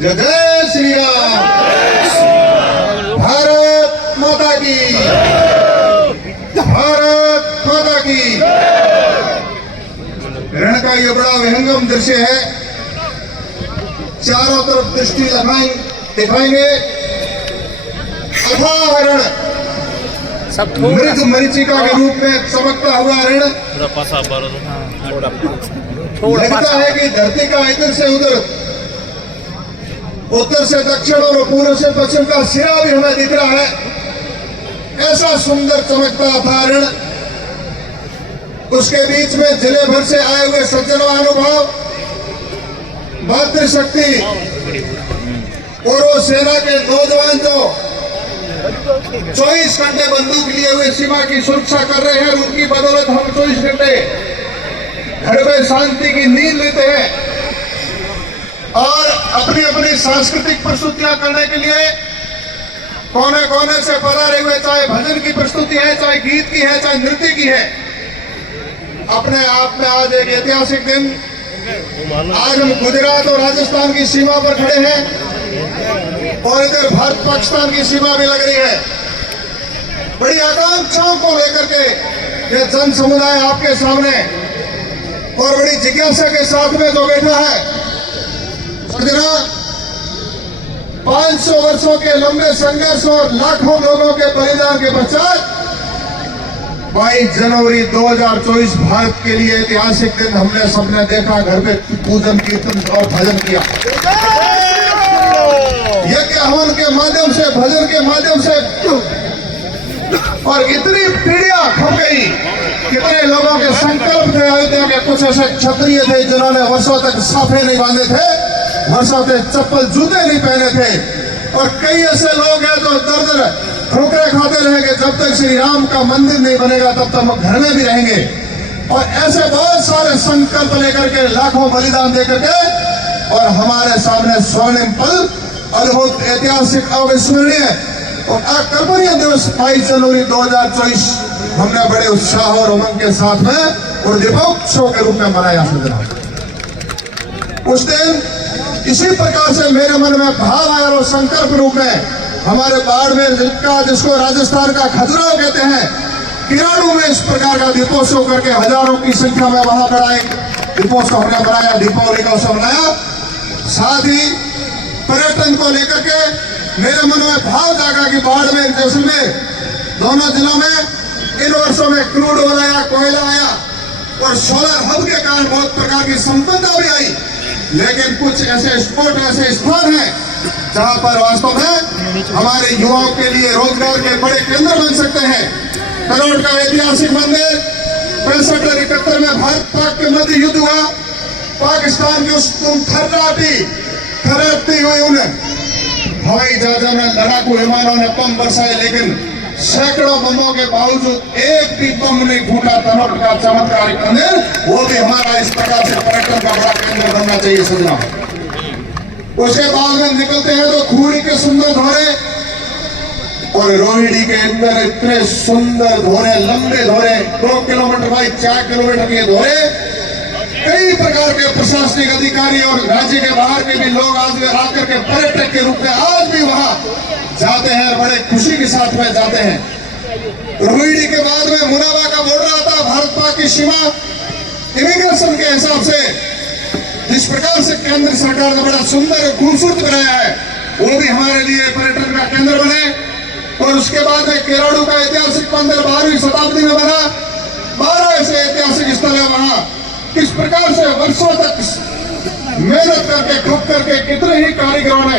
जय जय श्री राम। भारत माता की, भारत माता की। रण का ये बड़ा विहंगम दृश्य है। चारों तरफ दृष्टि दिखाएंगे। अथाह रण, मृग मरीचिका के रूप में चमकता हुआ ऋण। लगता है कि धरती का इधर से उधर, उत्तर से दक्षिण और पूर्व से पश्चिम का सिरा भी हमें दिख रहा है। ऐसा सुंदर चमकता था ऋण। उसके बीच में जिले भर से आए हुए सज्जन अनुभाव, मातृशक्ति और वो सेना के नौजवान जो 24 घंटे बंदूक लिए हुए सीमा की सुरक्षा कर रहे हैं, उनकी बदौलत हम 24 घंटे घर में शांति की नींद लेते हैं और अपनी अपनी सांस्कृतिक प्रस्तुतियां करने के लिए कोने कोने से पधारे हुए, चाहे भजन की प्रस्तुति है, चाहे गीत की है, चाहे नृत्य की है। अपने आप में आज एक ऐतिहासिक दिन। आज हम गुजरात और राजस्थान की सीमा पर खड़े हैं और इधर भारत पाकिस्तान की सीमा भी लग रही है। बड़ी आकांक्षाओं को लेकर के ये जन समुदाय आपके सामने और बड़ी जिज्ञासा के साथ में जो बैठा है। सज्जना, 500 वर्षों के लंबे संघर्ष और लाखों लोगों के बलिदान के पश्चात 22 जनवरी 2024 भारत के लिए ऐतिहासिक दिन हमने सबने देखा। घर पे पूजन कीर्तन और भजन किया। यज्ञ हवन के माध्यम से, भजन के माध्यम से, और इतनी पीढ़ियां खप गई। कितने लोगों के संकल्प थे अयोध्या के। कुछ ऐसे क्षत्रिय थे जिन्होंने वर्षों तक साफे नहीं बांधे थे, वर्षों तक चप्पल जूते नहीं पहने थे, और कई ऐसे लोग हैं जो दर ठोकरे खाते रहेंगे जब तक श्री राम का मंदिर नहीं बनेगा, तब तक हम घर में भी रहेंगे। और ऐसे बहुत सारे संकल्प लेकर के, लाखों बलिदान देकर के, और हमारे सामने स्वर्णिम पल, अद्भुत, ऐतिहासिक, अविस्मरणीय और अकल्पनीय दिवस 22 जनवरी 2024 हमने बड़े उत्साह और उमंग के साथ में और दीपोत्सव के रूप में मनाया। उस दिन इसी प्रकार से मेरे मन में भाव आया और संकल्प रूप में हमारे बाड़मेर का, जिसको राजस्थान का खजुराहो कहते हैं, किराड़ू में इस प्रकार का दीपोत्सव करके हजारों की संख्या में वहां बड़ा एक दीपोत्सव हमने बनाया, दीपावली का उत्सव बनाया। साथ ही पर्यटन को लेकर के मेरे मन में भाव जागा कि बाड़मेर, जैसलमेर दोनों जिलों में इन वर्षों में क्रूड ऑयल आया, कोयला आया और सोलर हब के कारण बहुत प्रकार की संपदा भी आई। लेकिन कुछ ऐसे स्पॉट, ऐसे स्थान हैं जहां पर वास्तव में हमारे युवाओं के लिए रोजगार के बड़े केंद्र बन सकते हैं। करोड़ का ऐतिहासिक मंदिर 65 और 71 में भारत पाक के मध्य युद्ध हुआ। पाकिस्तान की उस थरथराती हुई उन्हें हवाई जहाजों ने, लड़ाकू विमानों ने बम बरसाए, लेकिन सैकड़ों बमों के बावजूद एक भी बम नहीं फूटा। तनोट का चमत्कारिक मंदिर, वो भी हमारा इस प्रकार से पर्यटन का बड़ा केंद्र बनना चाहिए सजना। उसके बाद में निकलते हैं तो खूड़ी के सुंदर धोरे और रोहिणी के अंदर इतने सुंदर धोरे, लंबे धोरे, 2 किलोमीटर बाई 4 किलोमीटर के धोरे। कई प्रकार के प्रशासनिक अधिकारी और राज्य के बाहर के भी लोग आज आकर के पर्यटक के रूप में आज भी वहां जाते हैं, बड़े खुशी के साथ में जाते हैं। रोहिणी के बाद में मुनाबा का बॉर्डर आता है, भारत पाक की सीमा। इमिग्रेशन के हिसाब से जिस प्रकार से केंद्र सरकार ने बड़ा सुंदर और खूबसूरत बनाया है, वो भी हमारे लिए पर्यटन का केंद्र बने। और उसके बाद में किराड़ू का ऐतिहासिक मंदिर 12वीं शताब्दी में बना। 12 ऐसे ऐतिहासिक स्थल है वहां। किस प्रकार से वर्षों तक मेहनत करके, खप करके, कितने ही कारीगरों ने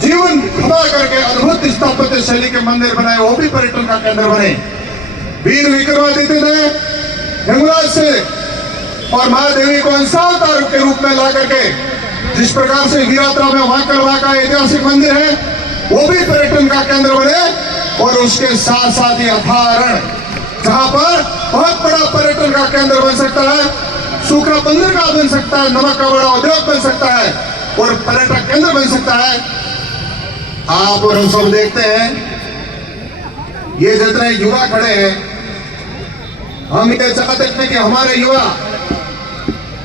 जीवन खपा करके अद्भुत स्थापत्य शैली के मंदिर बनाए, वो भी पर्यटन का केंद्र बने। वीर विक्रमादित्य ने हिंगलाज से और महादेवी को इंसावतार के रूप में ला करके, जिस प्रकार से वीरात्रा में वाकरवा का ऐतिहासिक मंदिर है, वो भी पर्यटन का केंद्र बने। और उसके साथ साथ ही अथाह रण, जहां पर बहुत बड़ा पर्यटन का केंद्र बन सकता है, सूखा बंदरगाह बन सकता है, नमक का बड़ा उद्योग बन सकता है और पर्यटक केंद्र बन सकता है। आप और हम सब देखते हैं, ये जितने युवा खड़े हैं, हम ये चाहते हैं कि हमारे युवा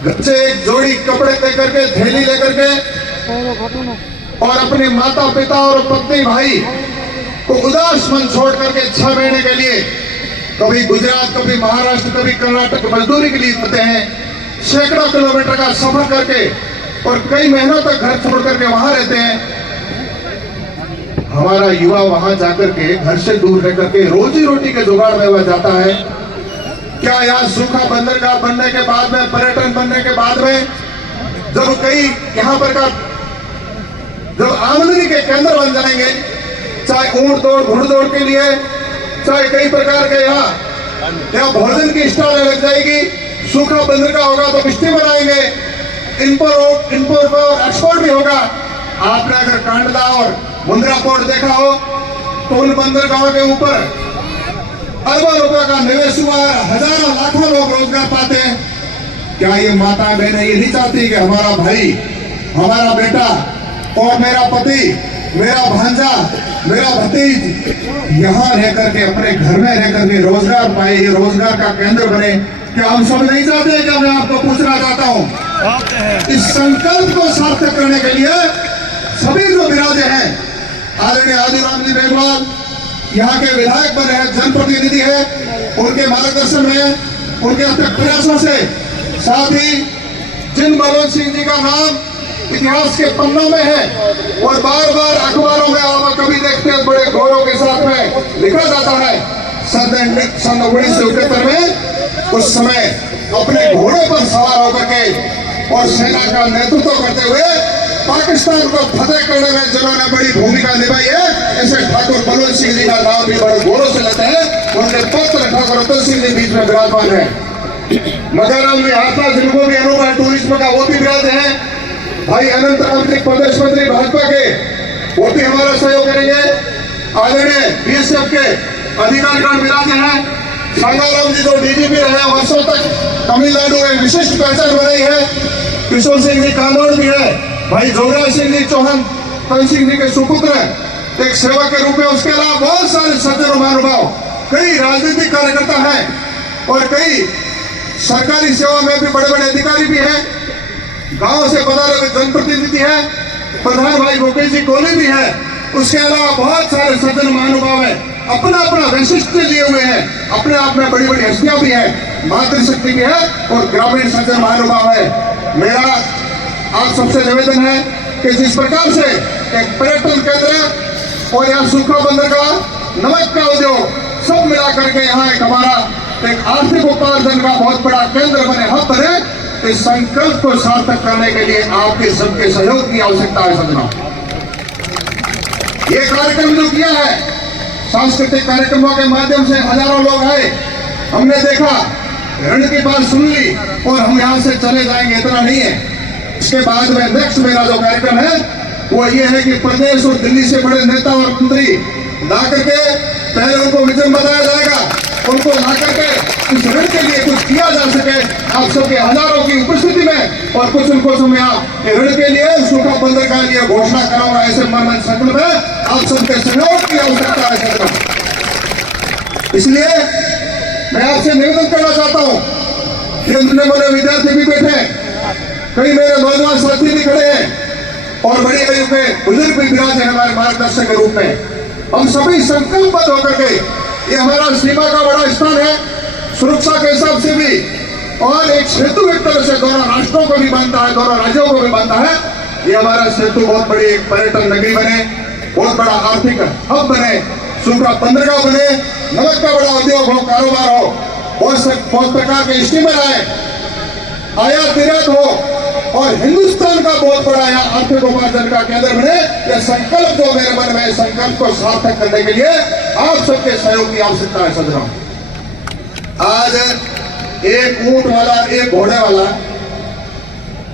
घर से एक जोड़ी कपड़े लेकर के, थैली लेकर के, और अपने माता पिता और पत्नी भाई को उदास मन छोड़ करके 6 महीने के लिए कभी गुजरात, कभी महाराष्ट्र, कभी कर्नाटक मजदूरी के लिए जाते हैं। सैकड़ों किलोमीटर का सफर करके और कई महीनों तक घर छोड़ करके वहां रहते हैं। हमारा युवा वहां जाकर के, घर से दूर रह करके रोजी रोटी के जुगाड़ में वह जाता है। क्या यहाँ सूखा बंदरगाह बनने के बाद में, पर्यटन बनने के बाद में, जब कई यहाँ पर का जब आमदनी के केंद्र बन जाएंगे, चाहे ऊंट दौड़, घुड़दौड़ के लिए, चाहे कई प्रकार के यहाँ भोजन की स्टॉल लग जाएगी, सूखा बंदरगाह होगा तो स्टीमर आएंगे, इम्पोर्ट और एक्सपोर्ट भी होगा। आपने अगर कांडला और मुंद्रा पोर्ट देखा हो तो उन बंदरगाहों के ऊपर अरबों रुपए का निवेश हुआ, हजारों लाखों लोग रोजगार पाते हैं। क्या ये माता बहनें ये नहीं चाहती कि हमारा भाई, हमारा बेटा और मेरा पति, मेरा भांजा, मेरा भतीज यहाँ रह करके, अपने घर में रह करके रोजगार पाए, ये रोजगार का केंद्र बने? क्या हम सब नहीं चाहते? क्या मैं आपको पूछना चाहता हूँ। इस संकल्प को सार्थक करने के लिए सभी जो विराजे हैं, आदरणीय आदिराम जी मेघवाल यहाँ के विधायक बने हैं, जनप्रतिनिधि है, उनके मार्गदर्शन में, उनके अथक प्रयासों से, साथ ही जिन बलवंत सिंह जी का नाम इतिहास के पन्नों में है और बार बार अखबारों में आप कभी देखते हैं बड़े गौरव के साथ में लिखा जाता है। सन 1971 में उस समय अपने घोड़े पर सवार होकर के और सेना का नेतृत्व करते हुए पाकिस्तान को फतेह करने में जिन्होंने बड़ी भूमिका निभाई है, ऐसे ठाकुर बलवंत सिंह जी का नाम भी बड़े गौरव से लेते हैं। उनके पुत्र ठाकुर रतन सिंह जी बीच में विराजमान है। मकाराम में हाथा जिनको भी अनुभव है टूरिज्म का, वो भी विराजे हैं। भाई अनंत राम जी प्रदेश मंत्री भाजपा के, वो भी हमारा सहयोग करेंगे। आदरणीय बीएसएफ के अधिकारीगण विराजे हैं। संगाराम जी जो डीजीपी रहे वर्षों तक, तमिलनाडु में विशिष्ट पहचान बनाई है। किशोर सिंह जी कानौड़ भी है। भाई जोगराज सिंह जी चौहान, तन सिंह जी के सुपुत्र, एक सेवक के रूप में। उसके अलावा बहुत सारे सज्जन महानुभाव, कई राजनीतिक कार्यकर्ता हैं और कई सरकारी सेवा में भी बड़े बड़े अधिकारी भी हैं। गांव से पधारे जनप्रतिनिधि है, प्रधान भाई भूपेश जी कोहली भी है। उसके अलावा बहुत सारे सज्जन महानुभाव है, अपना अपना वैशिष्ट्य लिए हुए हैं, अपने आप में बड़ी बड़ी हस्तियां भी है, मातृशक्ति भी है और ग्रामीण सज्जन महानुभाव है। मेरा आप सबसे निवेदन है कि जिस प्रकार से एक पर्यटन केंद्र और यहाँ सूखा बंदरगाह, नमक का उद्योग, सब मिला करके यहाँ एक हमारा एक आर्थिक उपार्जन का बहुत बड़ा केंद्र बने, हब बने, इस संकल्प को सार्थक करने के लिए आपके सबके सहयोग की आवश्यकता है। सज्जनों, ये कार्यक्रम जो किया है, सांस्कृतिक कार्यक्रमों के माध्यम से हजारों लोग आए, हमने देखा, रण की बात सुन ली और हम यहाँ से चले जाएंगे, इतना नहीं है। इसके बाद में नेक्स्ट मेरा जो कार्यक्रम है वो ये है कि प्रदेश और दिल्ली से बड़े नेता और मंत्री ला करके पहले उनको विजन बताया जाएगा, उनको ला करके इस ऋण के लिए कुछ किया जा सके आप सबके हजारों की उपस्थिति में, और कुछ उनको समय ऋण के लिए, सूखा बंदरगाह के लिए घोषणा कराऊंगा। ऐसे मन संकल्प है, आप सबके सहयोग की आवश्यकता है। इसलिए मैं आपसे निवेदन करना चाहता हूँ कि मेरे विद्यार्थी भी बैठे, कई मेरे नौजवान साथी भी खड़े हैं और बड़ी आयु के बुजुर्ग भी विराज है हमारे मार्गदर्शक के रूप में। हम सभी संकल्पबद्ध होकर के, ये हमारा सीमा का बड़ा स्थान है, सुरक्षा के हिसाब से भी, और एक सेतु एक तरह से दोनों राष्ट्रों को भी बांधता है, दोनों राज्यों को भी बांधता है। ये हमारा सेतु बहुत बड़ी एक पर्यटन नगरी बने, बहुत बड़ा आर्थिक हब बने, सूखा बंदरगाह बने, नमक का बड़ा उद्योग हो, कारोबार हो, बहुत प्रकार के स्टीमर आए, आयात निर्यात हो और हिंदुस्तान का बहुत बड़ा यहाँ आर्थिक उपार्जन का केंद्र बने। यह संकल्प जो मेरे मन में, संकल्प को सार्थक करने के लिए आप सबके सहयोग की आवश्यकता है। सज्जनों, आज एक ऊंट वाला, एक घोड़े वाला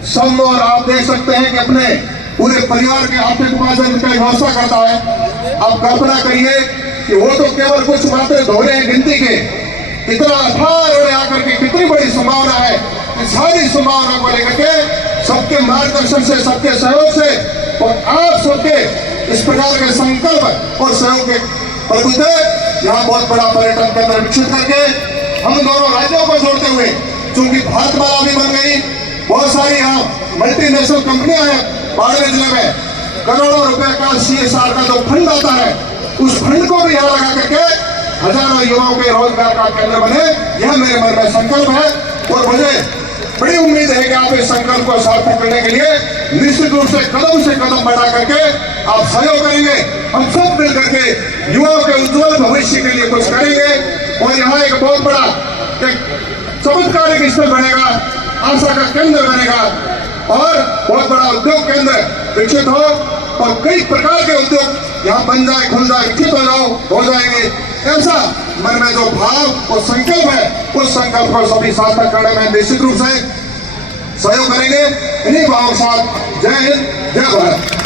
सब, और आप देख सकते हैं कि अपने पूरे परिवार के आर्थिक उपार्जन का व्यवस्था करता है। आप कल्पना करिए कि वो तो केवल कुछ मात्र धोरे हैं गिनती के, इतना अथाह आकर के कितनी बड़ी संभावना है। इस सारी संभावना को लेकर के सबके मार्गदर्शन से, सबके सहयोग से और आप सबके इस प्रकार के संकल्प और सहयोग के प्रभुत्व, यहाँ बहुत बड़ा पर्यटन केंद्र विकसित करके हम दोनों राज्यों को जोड़ते हुए, चूंकि भारतमाला भी बन गई, बहुत सारी यहाँ मल्टीनेशनल कंपनियां हैं बाड़मेर जिले में, करोड़ों रुपए का CSR का जो फंड आता है उस फंड को भी यहाँ लगा करके हजारों युवाओं के रोजगार का केंद्र बने, यह मेरे मन में संकल्प है। और मुझे बड़ी उम्मीद है कि आप इस संकल्प को सार्थक करने के लिए निश्चित रूप से कदम बढ़ा करके आप सहयोग करेंगे। हम सब मिल करके युवाओं के उज्जवल भविष्य के लिए कुछ करेंगे और यहाँ एक बहुत बड़ा एक चमत्कारिक स्थल बनेगा, आशा का केंद्र बनेगा और बहुत बड़ा उद्योग केंद्र विकसित हो और कई प्रकार के उद्योग यहाँ बन जाए, खुल जाए, विकसित हो जाएंगे। ऐसा मन में जो भाव और संकल्प है उस संकल्प को सभी सार्थक करने में निश्चित रूप से सहयोग करेंगे। इन्हीं भाव के साथ जय हिंद, जय भारत।